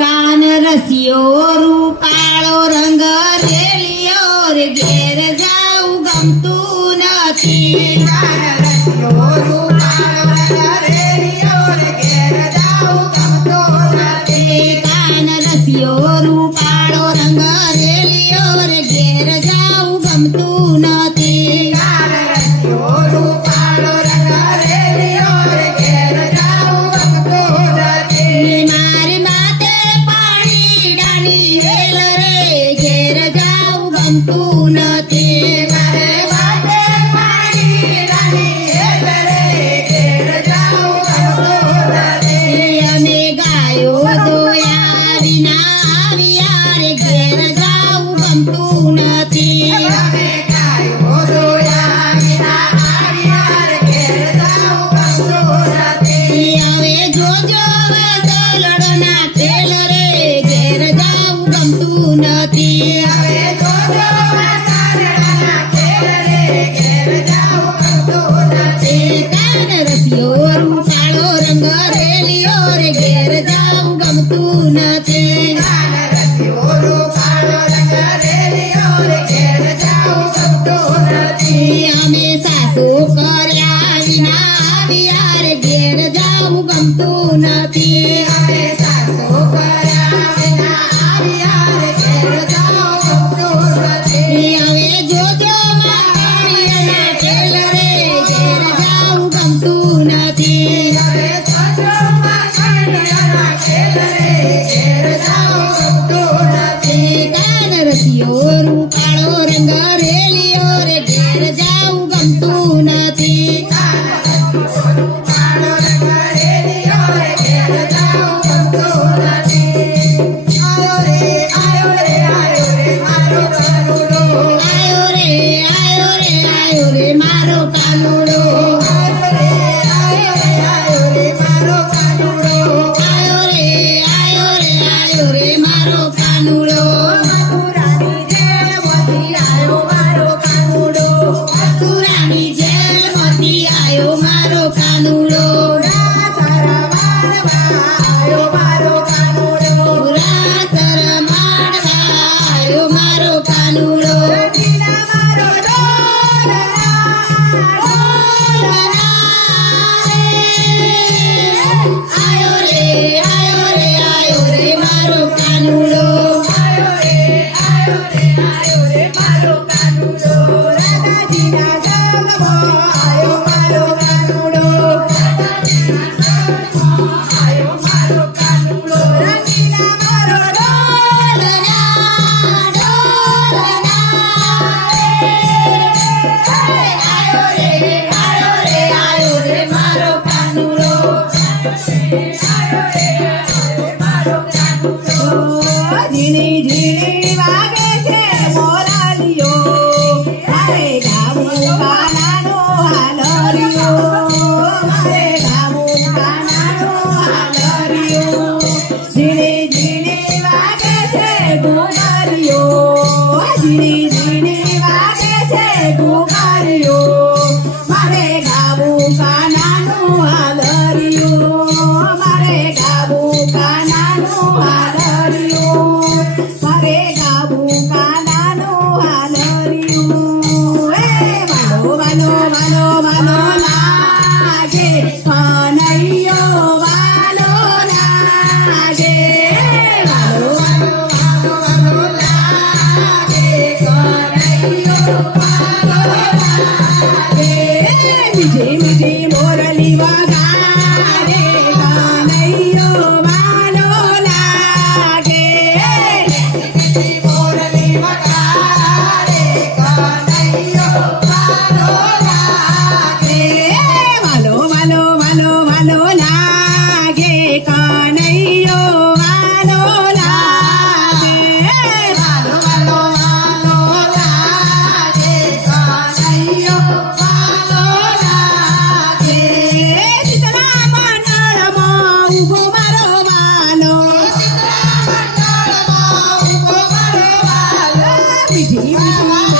कान रसियो रूपाळो रंग रेलियो रे घेर जाऊ गमतू नथी कान रसियो रूपाळो रंग रेलियो रे घेर जाऊ गमतू नथी कान रसियो रूपाळो रंग रेलियो रे घेर जाऊ गमतू नथी कान रसियो रूपाळो रंग रेलियो रे घेर जाऊ गमतू नथी मारे माते पाणी डानी हेल रे घेर जाऊ गमतू नथी मारे माते पाणी डानी हेल रे घेर जाऊ गमतू नथी अमे गायो दोया विना आविया रे घेर जाऊ गमतू नथी अमे गायो दोया विना आविया रे घेर जाऊ गमतू नथी अवे जोजो लड़ना खेल रे घेर जाऊ गमतू नथी अवे जोजो लड़ना खेल रे घेर जाऊ गमतू नथी कान रसियो रूपाळो रंग रेलियो रे घेर जाऊ गमतू नथी कान रसियो रूपाळो रंग रेलियो रे घेर जाऊ गमतू नथी अमे सासू कर्या विना आविया रे घेर जाऊ गमतू नथी अमे सासू कर्या विना आविया रे घेर जाऊ गमतू नथी अवे जोजो मारियाना खेल रे घेर जाऊ गमतू नथी अवे जोजो मारियाना खेल रे घेर जाऊ गमतू नथी कान रसियो रूपाळो रंग रेलियो रे घेर जाऊ गमतू नथी कान रसियो रूपाळो रंग रेलियो रे घेर जाऊ गमतू नथी आयो रे मारो कानुडो आयो रे मारो कानुडो आयो रे मारो कानुडो आयो रे मारो कानुडो मथुरानी जेल मती आयो मारो कानुडो मथुरानी जेल मती आयो मारो कानुडो रासर मारवा आयो मारो कानुडो रासर मारवा आयो मारो कानुडो रंगीला मारो डोलना आयो रे मारो कानुडो आयो रे मारो कानुडो राधाजीना जगमो आयो मारो कानुडो राधाजीना जगमो आयो मारो कानुडो रंगीला मारो डोलना आयो रे मारो कानुडो झीणी झीणी वागे छे मोरालियो मारे गामु कानानो हालरियो मारे गामु कानानो हालरियो झीणी झीणी वागे छे गुगारियो झीणी झीणी वागे छे गुगारियो मारे गामु कानानो हालरियो मारे गामु कानानो हालरियो मारे गामु कानानो हालरियो ए वालो लागे कनैयो वालो लागे वालो लागे कनैयो वालो लागे मीठी मीठी मोरली वगारे कनैयो वालो लागे मीठी मोरली वगारे कनैयो वालो लागे वालो लागे कनैयो वालो लागे वालो लागे कनैयो वालो लागे शीतला मंडळमा उभो मारो वालो शीतला मंडळमा उभो मारो वालो मीठी मीठी